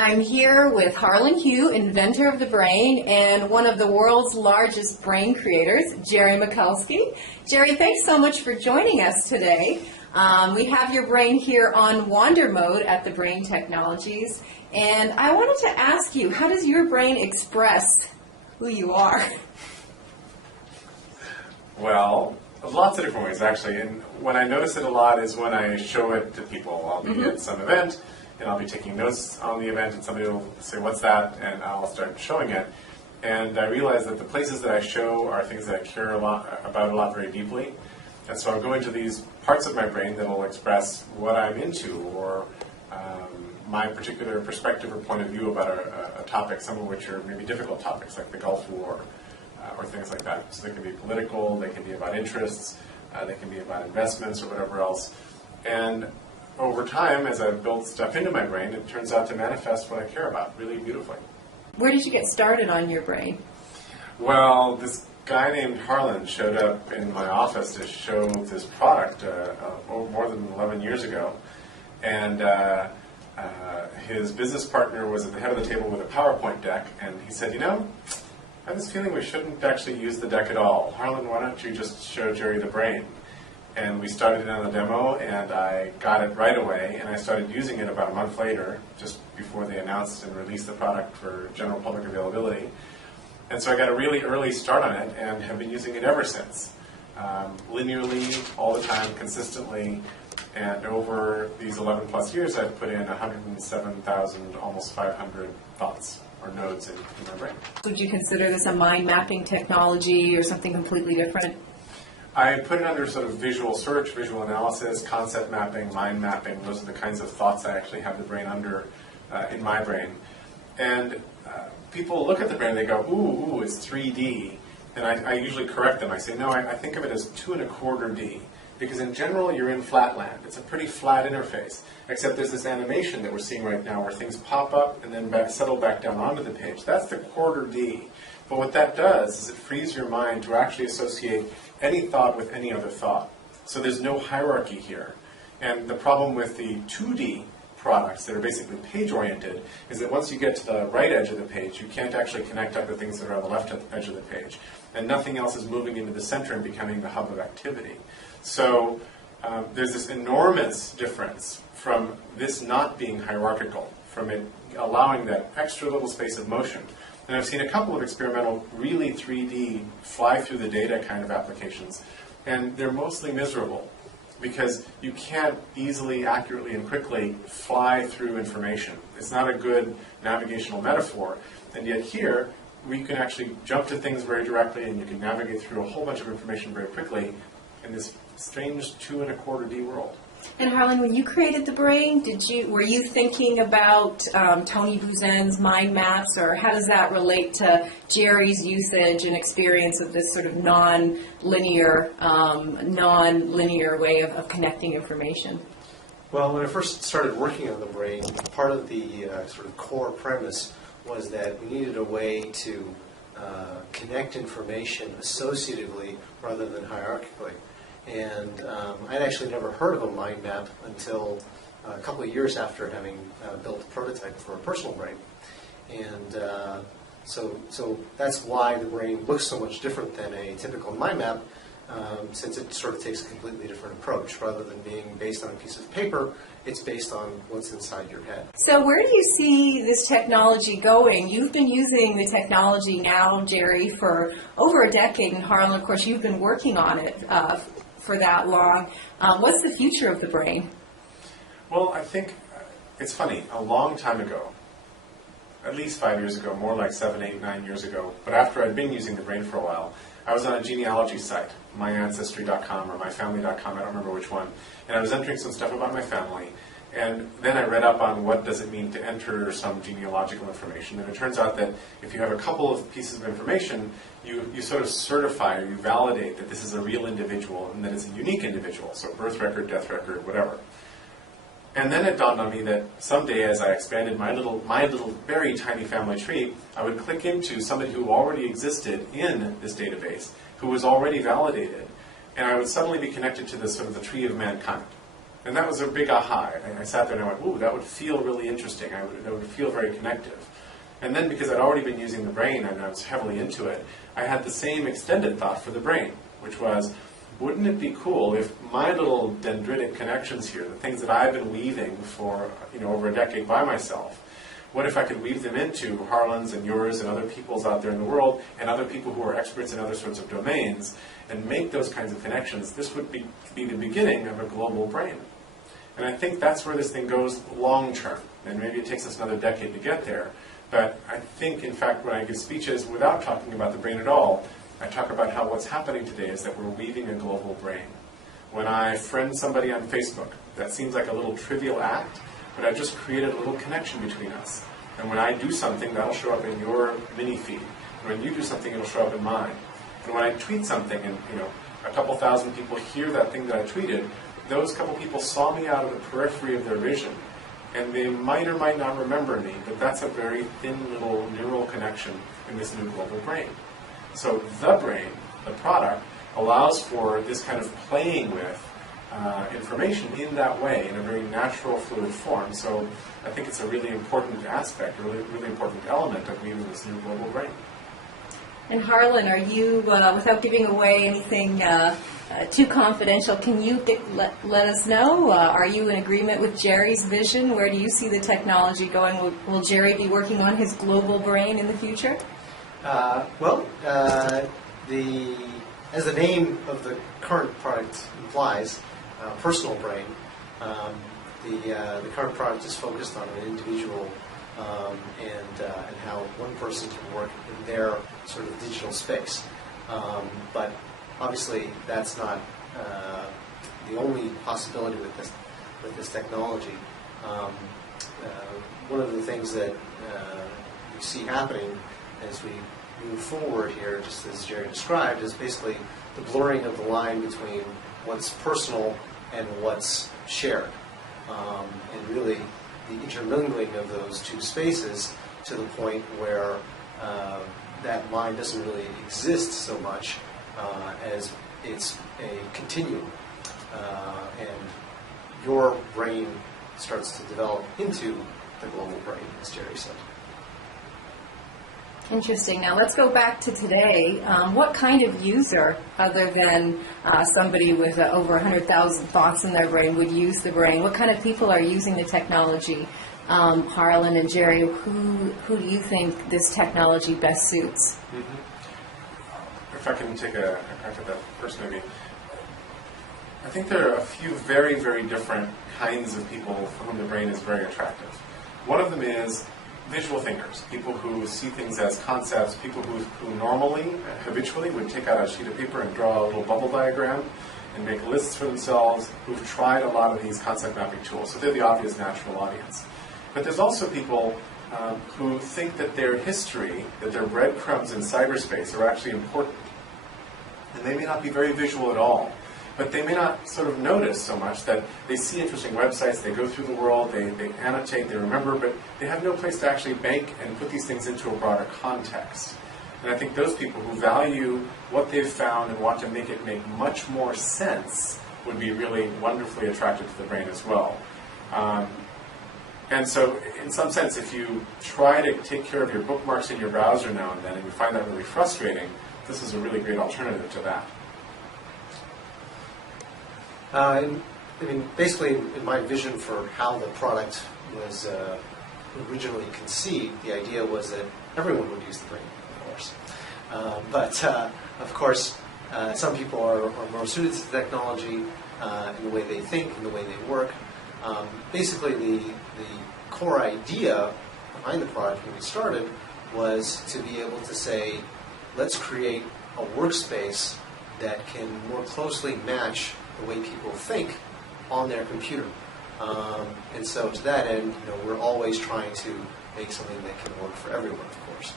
I'm here with Harlan Hugh, inventor of the brain, and one of the world's largest brain creators, Jerry Michalski. Jerry, thanks so much for joining us today. We have your brain here on wander mode at the Brain Technologies, and I wanted to ask you, how does your brain express who you are? Well, lots of different ways, actually. And when I notice it a lot is when I show it to people. I'll be at some event, and I'll be taking notes on the event, and somebody will say, "What's that?" And I'll start showing it. And I realize that the places that I show are things that I care about a lot very deeply. And so I'll go into these parts of my brain that will express what I'm into, or my particular perspective or point of view about a topic, some of which are maybe difficult topics, like the Gulf War, or things like that. So they can be political, they can be about interests, they can be about investments or whatever else. And over time, as I've built stuff into my brain, it turns out to manifest what I care about really beautifully. Where did you get started on your brain? Well, this guy named Harlan showed up in my office to show this product more than 11 years ago. And his business partner was at the head of the table with a PowerPoint deck, and he said, "You know, I have this feeling we shouldn't actually use the deck at all. Harlan, why don't you just show Jerry the brain?" And we started it on the demo, and I got it right away, and I started using it about a month later, just before they announced and released the product for general public availability. And so I got a really early start on it, and have been using it ever since. Linearly, all the time, consistently, and over these 11 plus years, I've put in 107,000, almost 500 thoughts or nodes in my brain. Would you consider this a mind mapping technology or something completely different? I put it under sort of visual search, visual analysis, concept mapping, mind mapping. Those are the kinds of thoughts I actually have the brain under in my brain. And people look at the brain and they go, ooh, it's 3D. And I usually correct them. I say, no, I think of it as 2¼ D. Because in general, you're in flatland. It's a pretty flat interface. Except there's this animation that we're seeing right now where things pop up and then settle back down onto the page. That's the ¼ D. But what that does is it frees your mind to actually associate any thought with any other thought. So there's no hierarchy here. And the problem with the 2D products that are basically page-oriented is that once you get to the right edge of the page, you can't actually connect up the things that are on the left edge of the page. And nothing else is moving into the center and becoming the hub of activity. So there's this enormous difference from this not being hierarchical, from it allowing that extra little space of motion. And I've seen a couple of experimental, really 3D, fly through the data kind of applications, and they're mostly miserable because you can't easily, accurately, and quickly fly through information. It's not a good navigational metaphor, and yet here, we can actually jump to things very directly, and you can navigate through a whole bunch of information very quickly in this strange 2¼ D world. And Harlan, when you created the brain, were you thinking about Tony Buzin's mind maps, or how does that relate to Jerry's usage and experience of this sort of non-linear way of connecting information? Well, when I first started working on the brain, part of the sort of core premise was that we needed a way to connect information associatively rather than hierarchically. And I'd actually never heard of a mind map until a couple of years after having built a prototype for a personal brain. And so that's why the brain looks so much different than a typical mind map, since it sort of takes a completely different approach. Rather than being based on a piece of paper, it's based on what's inside your head. So where do you see this technology going? You've been using the technology now, Jerry, for over a decade, and Harlan, of course, you've been working on it for that long. What's the future of the brain? Well, I think it's funny. A long time ago, at least 5 years ago, more like 7, 8, 9 years ago, but after I'd been using the brain for a while, I was on a genealogy site, myancestry.com or myfamily.com, I don't remember which one, and I was entering some stuff about my family, and then I read up on what does it mean to enter some genealogical information, and it turns out that if you have a couple of pieces of information, you sort of certify or you validate that this is a real individual and that it's a unique individual, so birth record, death record, whatever. And then it dawned on me that someday, as I expanded my little very tiny family tree, I would click into somebody who already existed in this database, who was already validated, and I would suddenly be connected to the sort of the tree of mankind. And that was a big aha. I sat there and I went, ooh, that would feel really interesting. That would feel very connective. And then because I'd already been using the brain and I was heavily into it, I had the same extended thought for the brain, which was, wouldn't it be cool if my little dendritic connections here, the things that I've been weaving for over a decade by myself, what if I could weave them into Harlan's and yours and other people's out there in the world and other people who are experts in other sorts of domains and make those kinds of connections? This would be the beginning of a global brain. And I think that's where this thing goes long term. And maybe it takes us another decade to get there. But I think, in fact, when I give speeches without talking about the brain at all, I talk about how what's happening today is that we're weaving a global brain. When I friend somebody on Facebook, that seems like a little trivial act, but I've just created a little connection between us. And when I do something, that'll show up in your mini feed. And when you do something, it'll show up in mine. And when I tweet something and a couple thousand people hear that thing that I tweeted, those couple people saw me out of the periphery of their vision. And they might or might not remember me, but that's a very thin little neural connection in this new global brain. So the brain, the product, allows for this kind of playing with information in that way, in a very natural, fluid form. So I think it's a really important aspect, a really important element of weaving this new global brain. And Harlan, are you, without giving away anything too confidential, can you let us know, are you in agreement with Jerry's vision? Where do you see the technology going? Will Jerry be working on his global brain in the future? As the name of the current product implies, PersonalBrain, the current product is focused on an individual and how one person can work in their sort of digital space. But obviously, that's not the only possibility with this technology. One of the things that we see happening as we move forward here, just as Jerry described, is basically the blurring of the line between what's personal and what's shared, and really the intermingling of those two spaces to the point where that line doesn't really exist so much as it's a continuum, and your brain starts to develop into the global brain, as Jerry said. Interesting. Now let's go back to today. What kind of user, other than somebody with over 100,000 thoughts in their brain, would use the brain? What kind of people are using the technology? Harlan and Jerry, who do you think this technology best suits? Mm-hmm. If I can take a crack at that first, maybe. I think there are a few very, very different kinds of people for whom the brain is very attractive. One of them is visual thinkers, people who see things as concepts, people who normally, habitually, would take out a sheet of paper and draw a little bubble diagram and make lists for themselves, who've tried a lot of these concept mapping tools. So they're the obvious natural audience. But there's also people who think that their history, that their breadcrumbs in cyberspace are actually important. And they may not be very visual at all. But they may not sort of notice so much that they see interesting websites, they go through the world, they annotate, they remember, but they have no place to actually bank and put these things into a broader context. And I think those people who value what they've found and want to make it make much more sense would be really wonderfully attracted to the brain as well. And so, in some sense, if you try to take care of your bookmarks in your browser now and then, and you find that really frustrating, this is a really great alternative to that. Basically, in my vision for how the product was originally conceived, the idea was that everyone would use the brain, of course. But of course, some people are more suited to the technology in the way they think, in the way they work. Basically, the core idea behind the product when we started was to be able to say, let's create a workspace that can more closely match the way people think on their computer. And so to that end, we're always trying to make something that can work for everyone, of course.